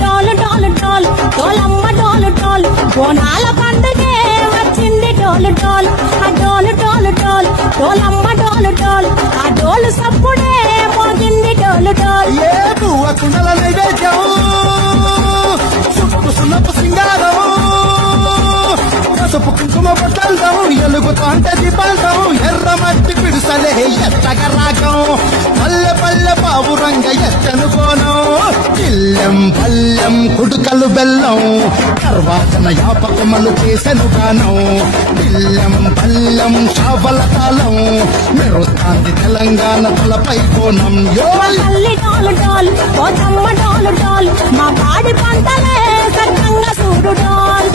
డోలు డోలు డోలు డోలమ్మ డోలు డోలు బోనాల పండుగే వచ్చింది డోలు డోలు ఆ డోలు డోలు డోలు డోలమ్మ డోలు డోలు ఆ డోలు సప్పుడే మోగింది డోలు డోలు ఏ పువ్వ కుండల నైవేద్యం సుప్పు సున్నపు సింగారం పసుపు కుంకుమ బొట్టంతం ఎలుగుతాంటే దీపాంతం ఎర్ర మట్టి పిడుసలే ఎత్తగ రాగం పల్లె పల్లె పావురంగ ఎత్తనుకోనం ఇల్లెం పల్లెం కుడుకలు బెల్లం తర్వాతన యాపకమలు చేసెను గానం ఇల్లెం పల్లెం షావల కాలం మెరుస్తాంది తెలంగాణ తలపై కోణం తల్లి డోలు డోలు పోతమ్మ డోలు డోలు మా పాడి పంటలే సక్కంగా చూడు డోలు